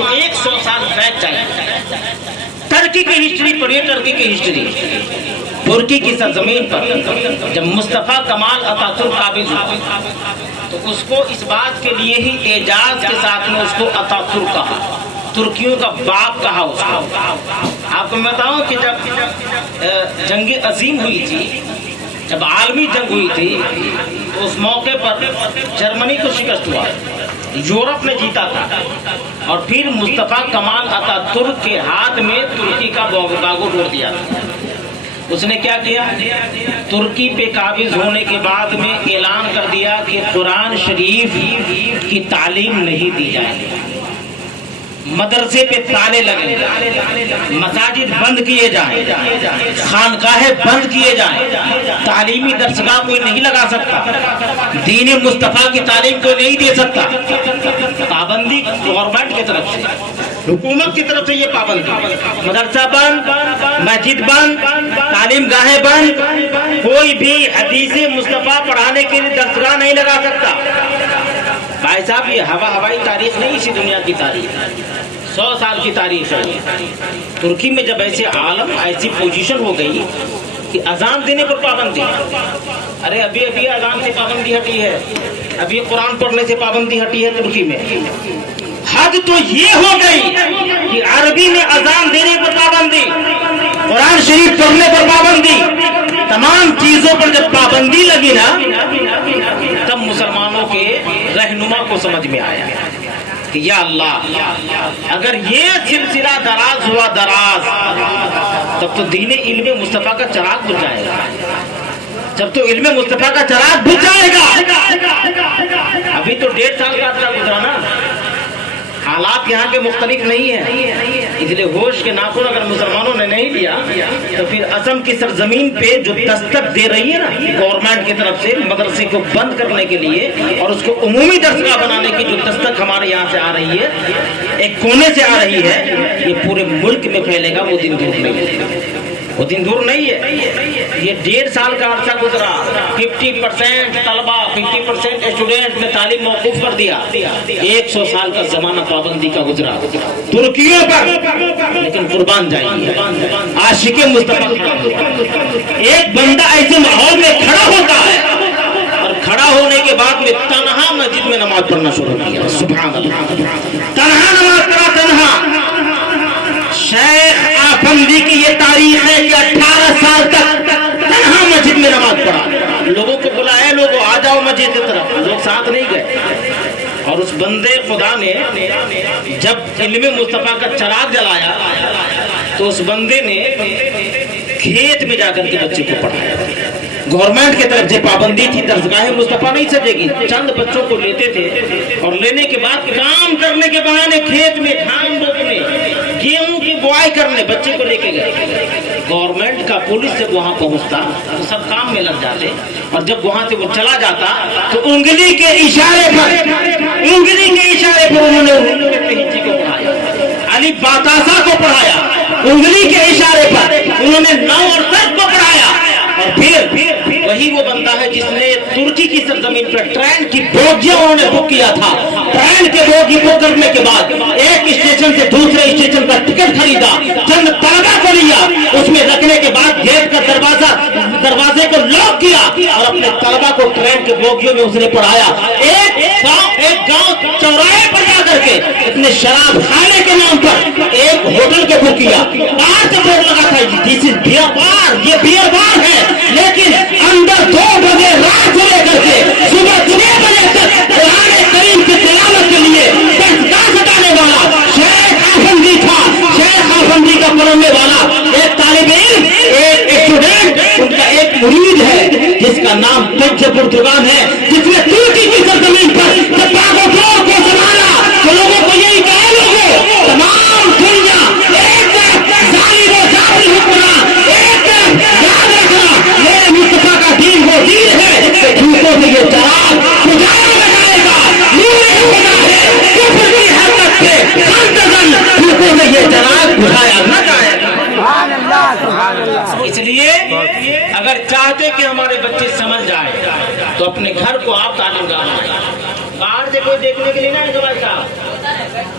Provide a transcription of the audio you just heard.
سے 100 سال بیک جائیں، ترکی کی ہسٹری پڑھیے، ترکی کی ہسٹری۔ ترکی کی سرزمین پر جب مصطفیٰ کمال اتا ترک قابض ہوا تو اس کو اس بات کے لیے ہی اعجاز کے ساتھ میں اس کو اتا ترک کہا، ترکیوں کا باپ کہا اس کو۔ آپ کو میں بتاؤں کہ جب جنگ عظیم ہوئی تھی، جب عالمی جنگ ہوئی تھی، تو اس موقع پر جرمنی کو شکست ہوا، یورپ نے جیتا تھا، اور پھر مصطفیٰ کمال اتا ترک کے ہاتھ میں ترکی کا باغو توڑ دیا تھا۔ اس نے کیا کیا؟ ترکی پہ قابض ہونے کے بعد میں اعلان کر دیا کہ قرآن شریف کی تعلیم نہیں دی جائے گی، مدرسے پہ تالے لگیں، مساجد بند کیے جائیں، خانقاہیں بند کیے جائیں، تعلیمی درسگاہ کوئی نہیں لگا سکتا، دین مصطفیٰ کی تعلیم کوئی نہیں دے سکتا۔ پابندی گورنمنٹ کی طرف سے، حکومت کی طرف سے یہ پابندی، مدرسہ بند، مسجد بند، تعلیم گاہیں بند، کوئی بھی حدیث مصطفیٰ پڑھانے کے لیے درسگاہ نہیں لگا سکتا۔ بھائی صاحب یہ ہوائی تاریخ نہیں، اسی دنیا کی تاریخ، 100 سال کی تاریخ ہے۔ ترکی میں جب ایسے عالم ایسی پوزیشن ہو گئی کہ اذان دینے پر پابندی، ارے ابھی اذان سے پابندی ہٹی ہے، ابھی قرآن پڑھنے سے پابندی ہٹی ہے ترکی میں۔ حد تو یہ ہو گئی کہ عربی میں اذان دینے پر پابندی، قرآن شریف پڑھنے پر پابندی، تمام چیزوں پر جب پابندی لگی نا، تب مسلمانوں کے رہنما کو سمجھ میں آیا کہ یا اللہ، اگر یہ سلسلہ دراز ہوا دراز، تب تو دین علم مصطفیٰ کا چراغ بجھ جائے گا، جب تو علم مصطفیٰ کا چراغ بجھ جائے گا۔ ابھی تو 1.5 سال کا عرصہ گزرا نا، حالات یہاں کے مختلف نہیں ہیں، اس لیے ہوش کے ناخن اگر مسلمانوں نے نہیں دیا تو پھر اسم کی سرزمین پہ جو دستک دے رہی ہے نا گورنمنٹ کی طرف سے مدرسے کو بند کرنے کے لیے اور اس کو عمومی درسگاہ بنانے کی جو دستک ہمارے یہاں سے آ رہی ہے، ایک کونے سے آ رہی ہے، یہ پورے ملک میں پھیلے گا، وہ دن دور نہیں ہے، وہ دن دور نہیں ہے۔ یہ 1.5 سال کا عرصہ گزرا، 50% طلبہ، 50% اسٹوڈنٹ نے تعلیم موقوف کر دیا، 100 سال کا زمانہ پابندی کا گزرا ترکیوں پر، لیکن قربان جائیے عاشق مصطفیٰ۔ ایک بندہ ایسے ماحول میں کھڑا ہوتا ہے اور کھڑا ہونے کے بعد میں تنہا مسجد میں نماز پڑھنا شروع کیا، سبحان اللہ، تنہا نماز پڑھا، تنہا۔ شیخ آفندی کی یہ تاریخ ہے کہ 18 سال تک تنہا مسجد میں نماز پڑھا، لوگوں کو بلایا، لوگوں آ جاؤ مسجد کی طرف، لوگ ساتھ نہیں گئے۔ اور اس بندے خدا نے جب علم مصطفیٰ کا چراغ جلایا تو اس بندے نے کھیت میں جا کر کے بچے کو پڑھایا۔ گورنمنٹ کی طرف سے پابندی تھی، درسگاہ مصطفیٰ نہیں سجے گی، چند بچوں کو لیتے تھے اور لینے کے بعد کام کرنے کے بہانے کھیت میں دھان روپنے، گیہوں کی بوائی کرنے بچے کو لے کے گئے۔ گورنمنٹ کا پولیس جب وہاں پہنچتا تو سب کام میں لگ جاتے، اور جب وہاں سے وہ چلا جاتا تو انگلی کے اشارے پر انہوں نے پہنچی کو پڑھایا، علی باتاسا کو پڑھایا، انگلی کے اشارے پر انہوں نے 9 اور 10 کو پڑھایا۔ اور پھر وہی وہ بندہ ہے جس نے ترکی کی سرزمین پر ٹرین کی بوگیاں انہوں نے بک کیا تھا، ٹرین کے بوگی بک کرنے کے بعد ایک اسٹیشن سے دوسرے اسٹیشن پر ٹکٹ خریدا، چند طلبہ کو لیا، اس میں رکھنے کے بعد گیٹ کا دروازے کو لاک کیا اور اپنے طلبہ کو ٹرین کے بوگیوں میں اس نے پڑھایا۔ ایک گاؤں چوراہے پر جا کر کے اپنے شراب خانے کے نام پر ایک ہوٹل کو بک کیا، باہر سے بورڈ لگا تھا دس از بیئر بار، یہ بیئر بار ہے، لیکن اندر 2 بجے رات سے لے کر کے صبح 6 بجے تک قرآن کریم کی تلاوت کے لیے دستگاہ سٹانے والا شیخ آفندی تھا۔ شیخ آفندی کا پڑھنے والا ایک طالب علم، ایک اسٹوڈنٹ، ان کا ایک مرید ہے جس کا نام تج پرتگال ہے، جس نے ترکی کی سرزمین پر جب باغوں کو سنبھالا تو لوگوں کو یہی کہا، لوگوں تمام دنیا ایک طرف ظالم و جاہل حکمران، ایک طرف یاد رکھنا میرے مصطفیٰ کا دین وہ دین ہے کہ جھوٹوں میں یہ چراغ بجھایا بجائے گا، نور خدا ہے، کفر کی حرکت سے خندزن جھوٹوں میں یہ چراغ بجھایا نہ جائے گا۔ اس لیے اگر چاہتے کہ ہمارے بچے سمجھ جائیں تو اپنے گھر کو آپ تعلیم گاہ بنائیں، باہر سے کوئی دیکھنے کے لیے نہ ہے کہ بھائی صاحب